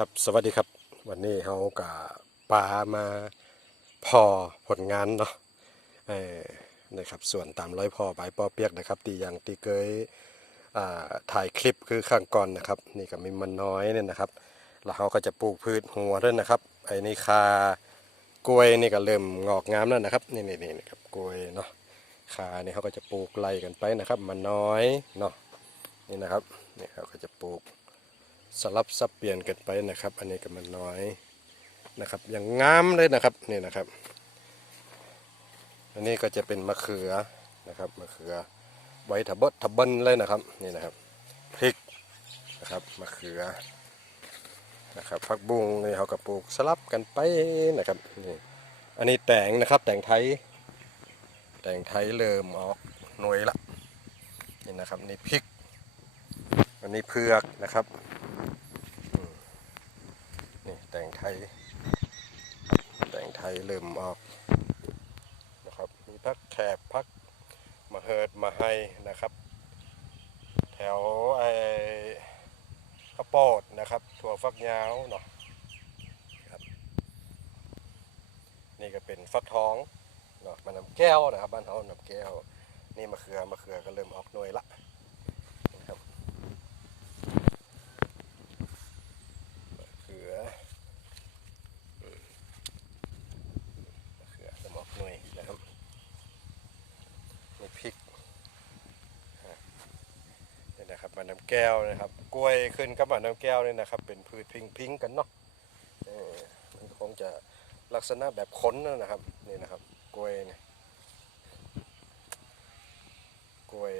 ครับสวัสดีครับ วันนี้เขากับปลามาพอผลงานเนาะเออนะครับส่วนตามร้อยพอใบปอเปียกนะครับตีอย่างตีเกยอ่าถ่ายคลิปคือข้างก่อนนะครับ นี่ก็มีมันน้อยเนี่ยนะครับ แล้วเขาก็จะปลูกพืชหัวด้วยนะครับไอ้นี่คากล้วยนี่ก็เริ่มงอกงามแล้วนะครับนี่นี่นี่นะครับกล้วยเนาะคาเนี่ยเขาก็จะปลูกไล่กันไปนะครับ มันน้อยเนาะนี่นะครับนี่เขาก็จะปลูก สลับซับเปลี่ยนกันไปนะครับ อันนี้ก็มันน้อยนะครับอย่างงามเลยนะครับนี่นะครับ อันนี้ก็จะเป็นมะเขือนะครับมะเขือไว้ทับบดทับบิ้ลเลยนะครับนี่นะครับพริกนะครับมะเขือนะครับผักบุ้งนี่เขาก็ปลูกสลับกันไปนะครับนี่อันนี้แตงนะครับแตงไทย แตงไทยเริ่มออกหน่วยละนี่นะครับนี่พริก อันนี้เผือกนะครับ นี่แต่งไท ยแต่งไทยเริ่มออกนะครับมีพักแขบพักมาเฮิดมาให้นะครับ แถวไอ้ข้าวโพดนะครับ ถั่วฟักยาวเนาะครับนี่ก็เป็นฟักทองเนาะมันน้ำแก้วนะครับบ้านเขาน้ำแก้ว นี่มะเขือมะเขือก็เริ่มออกหน่วยละนะครับ เขืออืมมะเขือสมอกหน่วยนะครับมีพริกฮะ นี่นะครับมะน้ำแก้วนะครับ กล้วยขึ้นกับมะน้ำแก้วนี่นะครับ เป็นพืชพิงพิงกันเนาะมันคงจะลักษณะแบบค้นนะครับนี่นะครับ กล้วยเนี่ยกล้วย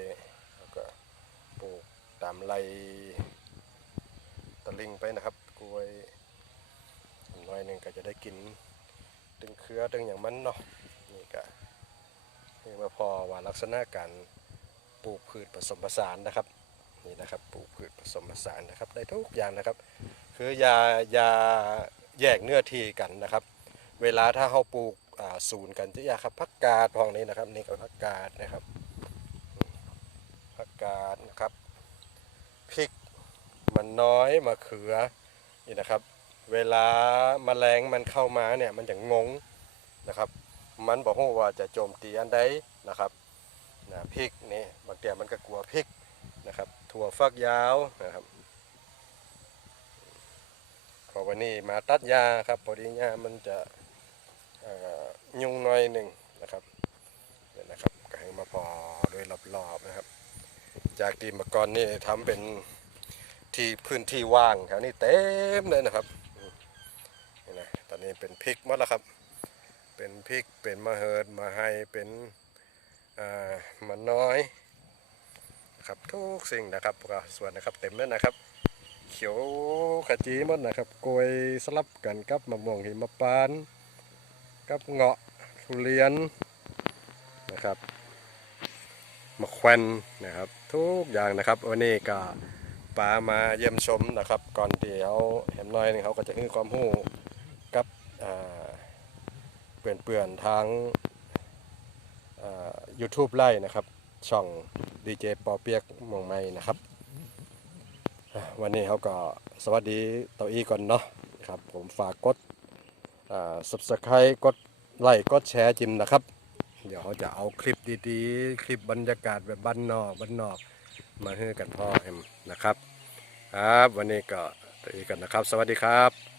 แล้วก็ปลูกตามไรตะลิงไปนะครับกล้วยหน้อยหนึ่งก็จะได้กินตึงเครือตึงอย่างมันเนาะนี่ก็นี่มาพอว่าลักษณะการปลูกพืชผสมผสานนะครับ นี่นะครับปลูกพืชผสมผสานนะครับ ได้ทุกอย่างนะครับ คืออย่าอย่าแยกเนื้อที่กันนะครับ เวลาถ้าเขาปลูกศูนย์กันจะอยากครับผักกาดพองนี้นะครับ นี่ก็ผักกาดนะครับผักกาดนะครับพริกมันน้อยมะเขือนี่นะครับ เวลาแมลงมันเข้ามาเนี่ยมันจะงงนะครับ มันบอกว่าจะโจมตีอันใดนะครับนะพริกนี่บางทีมันก็กลัวพริก นะครับ ถั่วฟักยาวนะครับพอวันนี้มาตัดยาครับพอดียามันจะยุ่งหน่อยหนึ่งนะครับเนี่ยนะครับก็ให้มาพอโดยรอบๆนะครับ จากที่เมื่อก่อนนี่ทำเป็นที่พื้นที่ว่างแถวนี้เต็มเลยนะครับนี่นะตอนนี้เป็นพริกหมดแล้วครับ เป็นพริกเป็นมะเหิดมาให้เป็นมันน้อย นะครับ ทุกสิ่งนะครับส่วนนะครับ เต็มเลยนะครับ เขียวขจีหมดนะครับกล้วยสลับกันกับมะม่วงหิมพานกับเงาะทุเรียนนะครับมะแขวนนะครับ ทุกอย่างนะครับวันนี้ก็ปลามาเยี่ยมชมนะครับ ก่อนที่เขาเห็นน้อยนึงเขาก็จะให้ความรู้กับเปื่อนเปื่อนๆทางอ่า YouTube ไล่นะครับ ช่อง ดีเจปอเปียกมองไม่นะครับ วันนี้เขาก็สวัสดีเต่าอีก่อนเนาะครับ ผมฝากกดอ่า subscribe กดไลค์กดแชร์จิมนะครับ เดี๋ยวเขาจะเอาคลิปดีๆ คลิปบรรยากาศแบบบ้านนอกบ้านนอกมาให้กันพ่อเอ็มนะครับ ครับวันนี้ก็ตัวอีกันนะครับ สวัสดีครับ